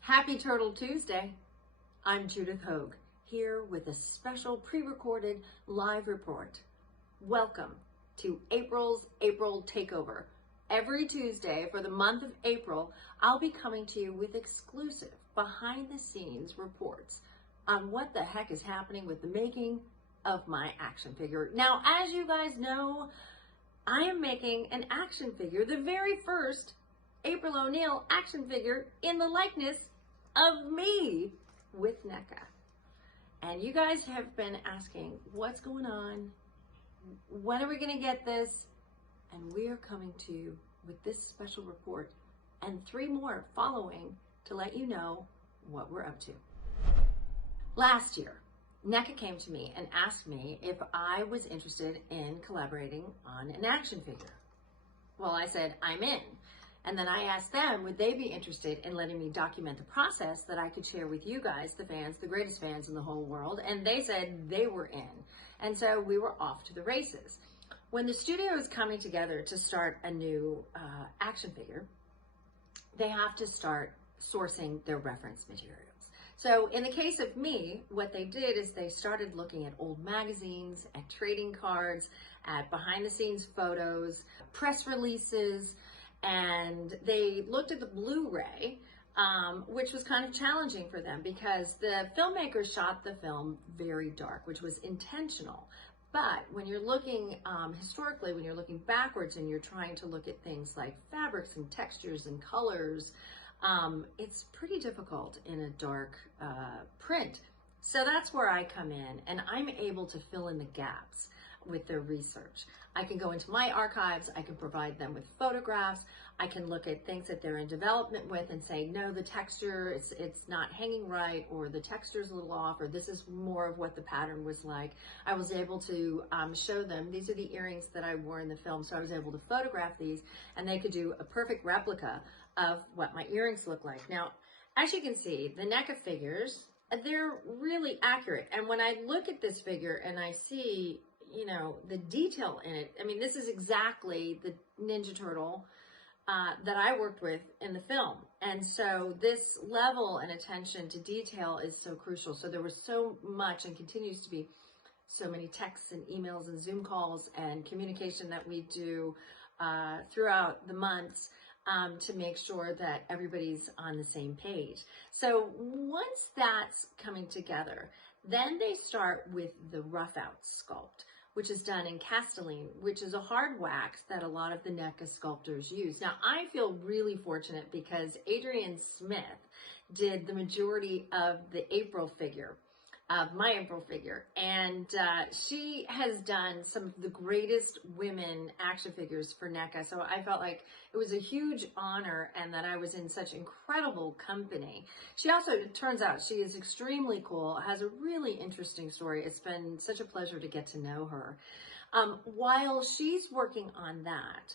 Happy Turtle Tuesday. I'm Judith Hoag, here with a special pre-recorded live report. Welcome to April's April Takeover. Every Tuesday for the month of April, I'll be coming to you with exclusive behind-the-scenes reports on what the heck is happening with the making of my action figure. Now, as you guys know, I am making an action figure, the very first April O'Neil action figure in the likeness of me with Neca. And you guys have been asking, what's going on? When are we going to get this? And we are coming to you with this special report and 3 more following to let you know what we're up to. Last year, Neca came to me and asked me if I was interested in collaborating on an action figure. Well, I said, I'm in. And then I asked them, would they be interested in letting me document the process that I could share with you guys, the fans, the greatest fans in the whole world. And they said they were in. And so we were off to the races. When the studio is coming together to start a new action figure, they have to start sourcing their reference materials. So in the case of me, what they did is they started looking at old magazines, at trading cards, at behind the scenes photos, press releases, and they looked at the Blu-ray, which was kind of challenging for them because the filmmakers shot the film very dark, which was intentional. But when you're looking historically, when you're looking backwards and you're trying to look at things like fabrics and textures and colors, it's pretty difficult in a dark print. So that's where I come in, and I'm able to fill in the gaps with their research. I can go into my archives, I can provide them with photographs, I can look at things that they're in development with and say, no, the texture, it's not hanging right, or the texture's a little off, or this is more of what the pattern was like. I was able to show them, these are the earrings that I wore in the film, so I was able to photograph these, and they could do a perfect replica of what my earrings look like. Now, as you can see, the Neca figures, they're really accurate. And when I look at this figure and I see, you know, the detail in it, I mean, this is exactly the Ninja Turtle that I worked with in the film. And so this level and attention to detail is so crucial. So there was so much, and continues to be, so many texts and emails and Zoom calls and communication that we do throughout the months to make sure that everybody's on the same page. So once that's coming together, then they start with the rough out sculpt, which is done in Castelline, which is a hard wax that a lot of the Neca sculptors use. Now, I feel really fortunate because Adrienne Smith did the majority of the April figure, of my April figure, and she has done some of the greatest women action figures for Neca, so I felt like it was a huge honor and that I was in such incredible company. She also, it turns out, she is extremely cool, has a really interesting story. It's been such a pleasure to get to know her. While she's working on that,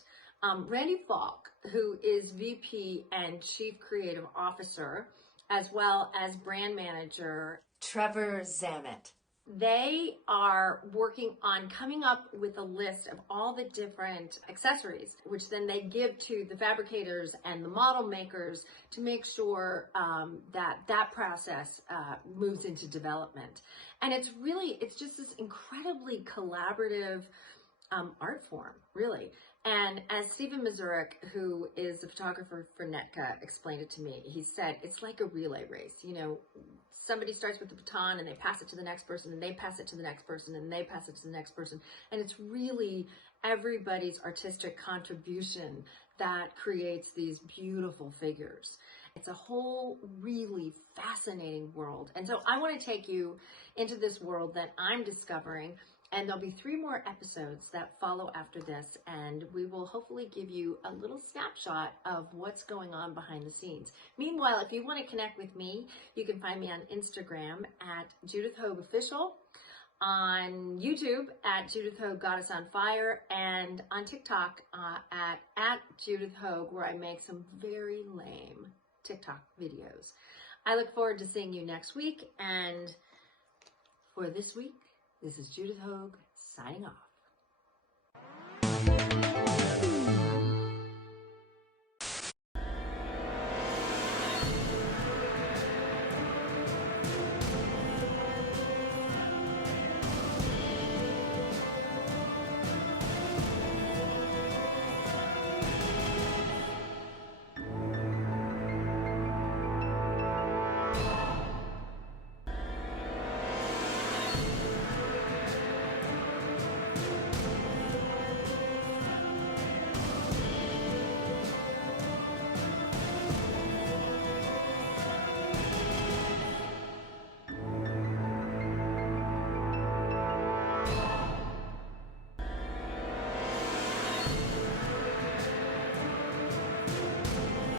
Randy Falk, who is VP and Chief Creative Officer, as well as brand manager Trevor Zamet, they are working on coming up with a list of all the different accessories, which then they give to the fabricators and the model makers to make sure that process moves into development. And it's just this incredibly collaborative art form, really. And as Stephen Mazurek, who is the photographer for Neca, explained it to me, he said, it's like a relay race. You know, somebody starts with the baton and they pass it to the next person and they pass it to the next person and they pass it to the next person. And it's really everybody's artistic contribution that creates these beautiful figures. It's a whole really fascinating world. And so I want to take you into this world that I'm discovering And there'll be 3 more episodes that follow after this, and we will hopefully give you a little snapshot of what's going on behind the scenes. Meanwhile, if you want to connect with me, you can find me on Instagram at Judith Hoag Official, on YouTube at Judith Hoag Goddess on Fire, and on TikTok at Judith Hoag, where I make some very lame TikTok videos. I look forward to seeing you next week, and for this week, this is Judith Hoag signing off.